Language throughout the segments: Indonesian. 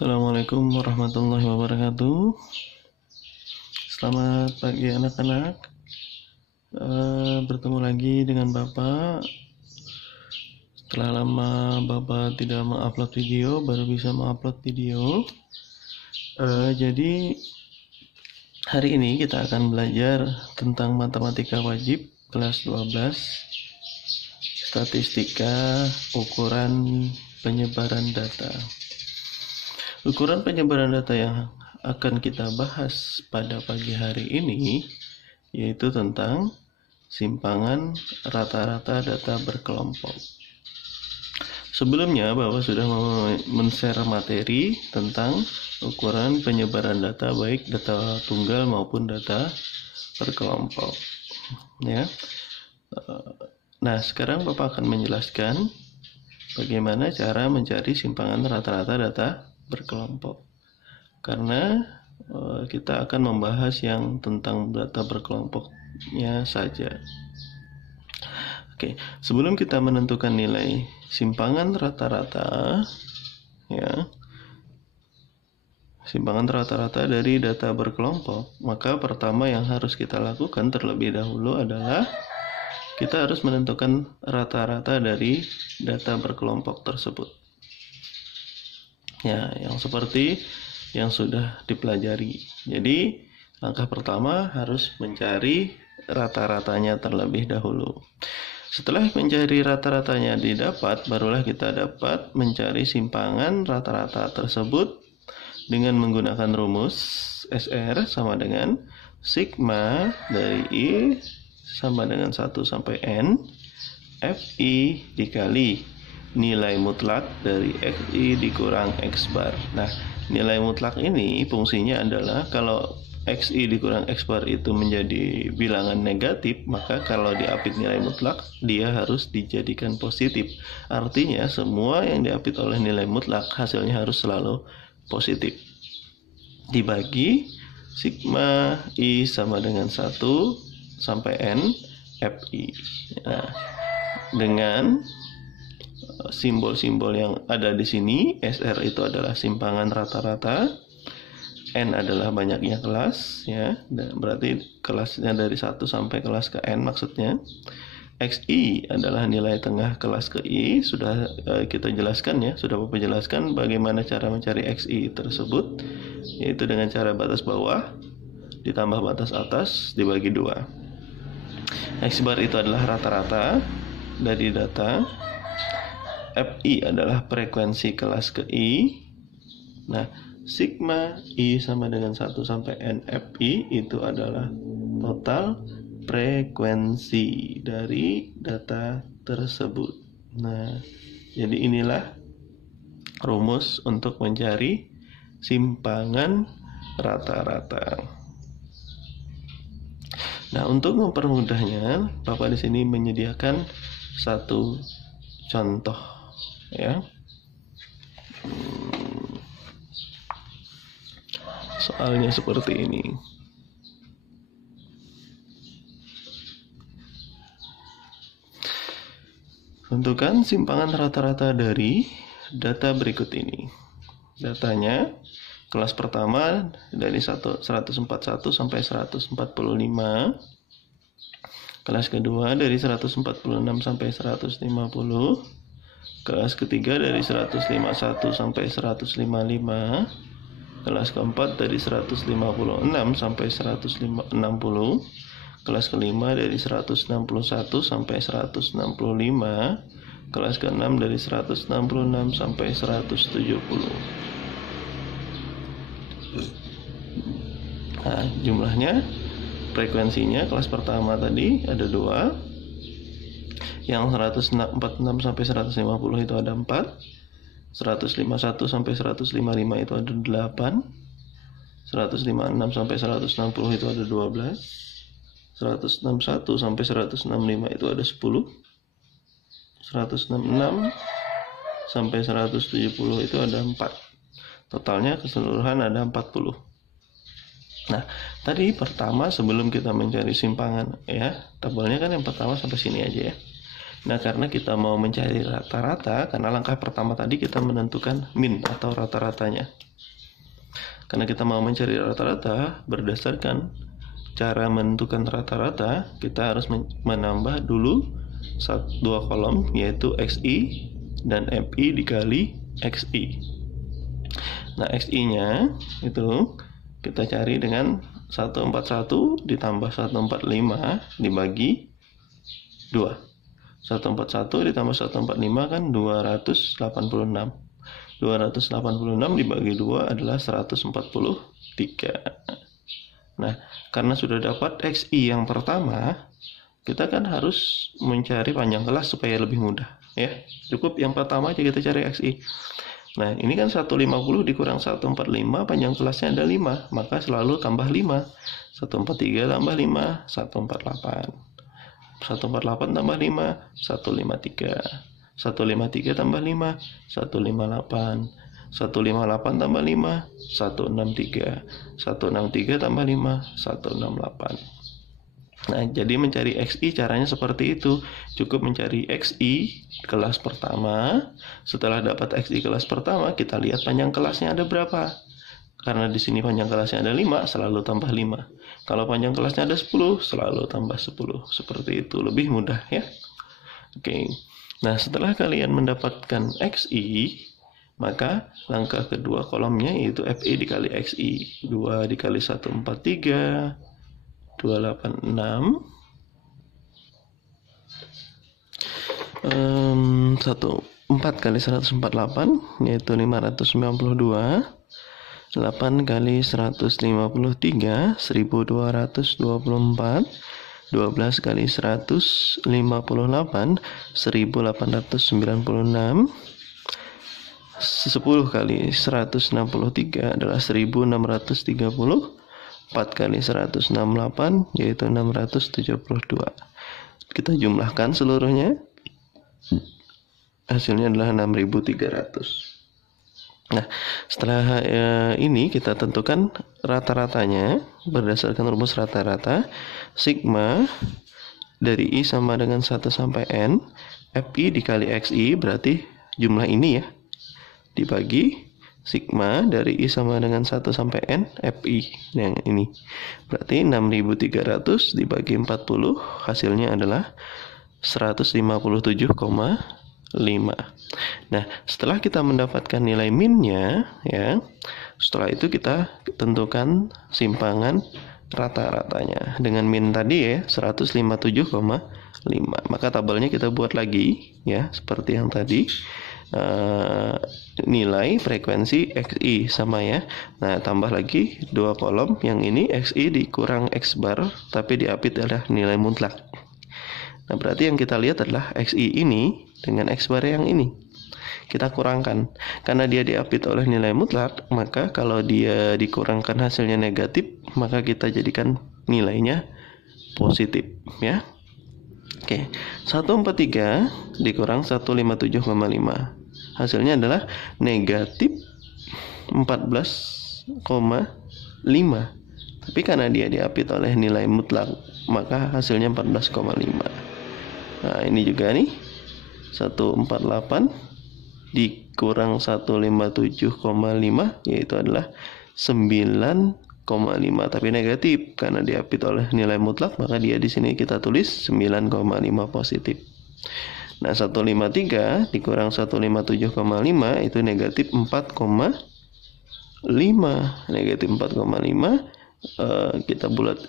Assalamualaikum warahmatullahi wabarakatuh. Selamat pagi anak-anak. Bertemu lagi dengan Bapak. Setelah lama Bapak tidak mengupload video, baru bisa mengupload video. Jadi hari ini kita akan belajar tentang matematika wajib kelas 12, statistika, ukuran penyebaran data. Ukuran penyebaran data yang akan kita bahas pada pagi hari ini yaitu tentang simpangan rata-rata data berkelompok. Sebelumnya Bapak sudah men-share materi tentang ukuran penyebaran data, baik data tunggal maupun data berkelompok. Ya. Nah, sekarang Bapak akan menjelaskan bagaimana cara mencari simpangan rata-rata data berkelompok, karena kita akan membahas yang tentang data berkelompoknya saja. Oke, sebelum kita menentukan nilai simpangan rata-rata, ya, simpangan rata-rata dari data berkelompok, maka pertama yang harus kita lakukan terlebih dahulu adalah kita harus menentukan rata-rata dari data berkelompok tersebut. Ya, yang seperti yang sudah dipelajari. Jadi, langkah pertama harus mencari rata-ratanya terlebih dahulu. Setelah mencari rata-ratanya didapat, barulah kita dapat mencari simpangan rata-rata tersebut dengan menggunakan rumus SR sama dengan sigma dari I sama dengan 1 sampai N FI dikali nilai mutlak dari XI dikurang X bar. Nah, nilai mutlak ini fungsinya adalah kalau XI dikurang X bar itu menjadi bilangan negatif, maka kalau diapit nilai mutlak, dia harus dijadikan positif. Artinya, semua yang diapit oleh nilai mutlak, hasilnya harus selalu positif. Dibagi sigma I sama dengan 1 sampai N FI. Nah, dengan simbol-simbol yang ada di sini, SR itu adalah simpangan rata-rata, N adalah banyaknya kelas, ya, berarti kelasnya dari 1 sampai kelas ke N maksudnya. XI adalah nilai tengah kelas ke I, sudah kita jelaskan ya, sudah Bapak jelaskan bagaimana cara mencari XI tersebut, yaitu dengan cara batas bawah ditambah batas atas dibagi 2. X bar itu adalah rata-rata dari data. FI adalah frekuensi kelas ke I. Nah, sigma I sama dengan 1 sampai N FI itu adalah total frekuensi dari data tersebut. Nah, jadi inilah rumus untuk mencari simpangan rata-rata. Nah, untuk mempermudahnya, Bapak di sini menyediakan satu contoh, ya. Soalnya seperti ini. Tentukan simpangan rata-rata dari data berikut ini. Datanya kelas pertama dari 141 sampai 145. Kelas kedua dari 146 sampai 150. Kelas ketiga dari 151 sampai 155. Kelas keempat dari 156 sampai 160. Kelas kelima dari 161 sampai 165. Kelas keenam dari 166 sampai 170. Nah, jumlahnya, frekuensinya kelas pertama tadi ada 2. Yang 146 sampai 150 itu ada 4. 151 sampai 155 itu ada 8. 156 sampai 160 itu ada 12. 161 sampai 165 itu ada 10. 166 sampai 170 itu ada 4. Totalnya keseluruhan ada 40. Nah, tadi pertama sebelum kita mencari simpangan, ya, tabelnya kan yang pertama sampai sini aja ya. Nah, karena kita mau mencari rata-rata, karena langkah pertama tadi kita menentukan min atau rata-ratanya. Karena kita mau mencari rata-rata, berdasarkan cara menentukan rata-rata, kita harus menambah dulu dua kolom, yaitu XI dan FI dikali XI. Nah, XI-nya itu kita cari dengan 141 ditambah 145 dibagi 2. 141 ditambah 145 kan 286. 286 dibagi 2 adalah 143. Nah, karena sudah dapat XI yang pertama, kita kan harus mencari panjang kelas supaya lebih mudah, ya. Cukup yang pertama aja kita cari XI. Nah, ini kan 150 dikurang 145, panjang kelasnya ada 5, maka selalu tambah 5. 143 tambah 5, 148. 148 tambah 5, 153. 153 tambah 5, 158. 158 tambah 5, 163. 163 tambah 5, 168. Nah, jadi mencari XI caranya seperti itu. Cukup mencari XI kelas pertama. Setelah dapat XI kelas pertama, kita lihat panjang kelasnya ada berapa. Karena di sini panjang kelasnya ada 5, selalu tambah 5. Kalau panjang kelasnya ada 10, selalu tambah 10. Seperti itu, lebih mudah, ya. Oke. Nah, setelah kalian mendapatkan XI, maka langkah kedua kolomnya yaitu FI dikali XI. 2 dikali 143, 286. 4 kali 148 yaitu 592. 8 kali 153, 1224. 12 kali 158, 1896. 10 kali 163 adalah 1630. 4 kali 168 yaitu 672. Kita jumlahkan seluruhnya. Hasilnya adalah 6300. Nah, setelah ini kita tentukan rata-ratanya berdasarkan rumus rata-rata. Sigma dari I sama dengan 1 sampai N, FI dikali XI, berarti jumlah ini ya, dibagi sigma dari I sama dengan 1 sampai N, FI yang ini. Berarti 6300 dibagi 40, hasilnya adalah 157,5. Nah, setelah kita mendapatkan nilai minnya, ya, setelah itu kita tentukan simpangan rata-ratanya dengan min tadi ya 157,5. Maka tabelnya kita buat lagi ya seperti yang tadi. Nilai frekuensi XI sama ya. Nah, tambah lagi dua kolom, yang ini XI dikurang X bar tapi diapit adalah nilai mutlak. Nah, berarti yang kita lihat adalah XI ini dengan X bar yang ini kita kurangkan. Karena dia diapit oleh nilai mutlak, maka kalau dia dikurangkan hasilnya negatif, maka kita jadikan nilainya positif ya. Oke, 143 dikurang 157,5. Hasilnya adalah negatif 14,5. Tapi karena dia diapit oleh nilai mutlak, maka hasilnya 14,5. Nah, ini juga nih 148 dikurang 157,5 yaitu adalah 9,5, tapi negatif karena diapit oleh nilai mutlak, maka dia di sini kita tulis 9,5 positif. Nah, 153 dikurang 157,5 itu negatif 4,5. Negatif 4,5 kita bulat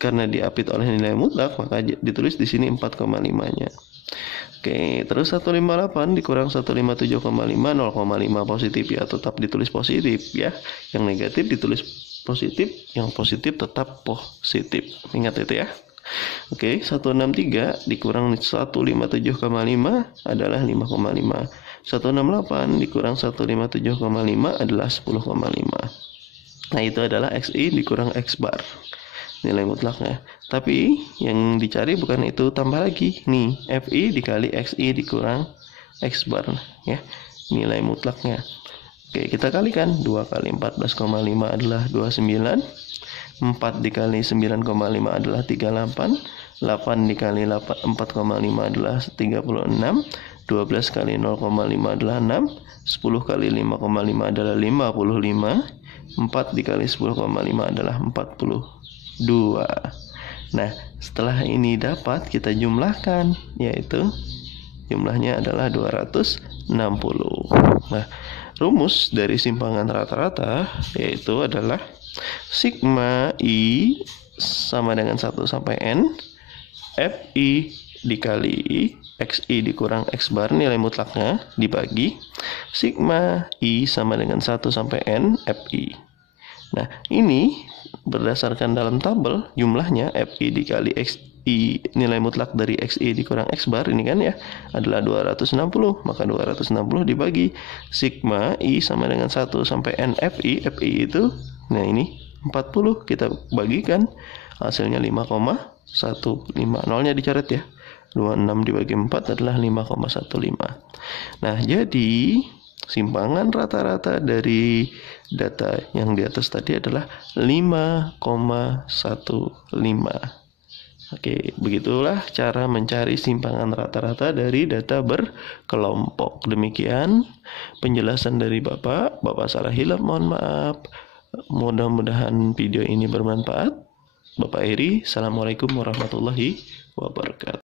karena diapit oleh nilai mutlak, maka ditulis di sini 4,5-nya. Oke, terus 158 dikurang 157,5, 0,5 positif ya, tetap ditulis positif ya. Yang negatif ditulis positif, yang positif tetap positif. Ingat itu ya. Oke, 163 dikurang 157,5 adalah 5,5. 168 dikurang 157,5 adalah 10,5. Nah, itu adalah XI dikurang X bar, nilai mutlaknya. Tapi yang dicari bukan itu, tambah lagi nih FI dikali XI dikurang X bar ya, nilai mutlaknya. Oke, kita kalikan. 2 kali 14,5 adalah 29. 4 dikali 9,5 adalah 38. 8 dikali 4,5 adalah 36, 12 kali 0,5 adalah 6, 10 kali 5,5 adalah 55, 4 dikali 10,5 adalah 42. Nah, setelah ini dapat kita jumlahkan, yaitu jumlahnya adalah 260. Nah, rumus dari simpangan rata-rata yaitu adalah sigma I sama dengan 1 sampai N FI dikali XI dikurang X bar nilai mutlaknya dibagi sigma I sama dengan 1 sampai N FI. Nah, ini berdasarkan dalam tabel jumlahnya FI dikali XI nilai mutlak dari XI dikurang X bar ini kan ya adalah 260, maka 260 dibagi sigma I sama dengan 1 sampai N FI. FI itu nah ini 40, kita bagikan hasilnya 5,15. Nolnya dicoret ya. 26 dibagi 4 adalah 5,15. Nah, jadi simpangan rata-rata dari data yang di atas tadi adalah 5,15. Oke, begitulah cara mencari simpangan rata-rata dari data berkelompok. Demikian penjelasan dari Bapak. Bapak salah hilaf, mohon maaf. Mudah-mudahan video ini bermanfaat. Bapak Eri, Assalamualaikum warahmatullahi wabarakatuh.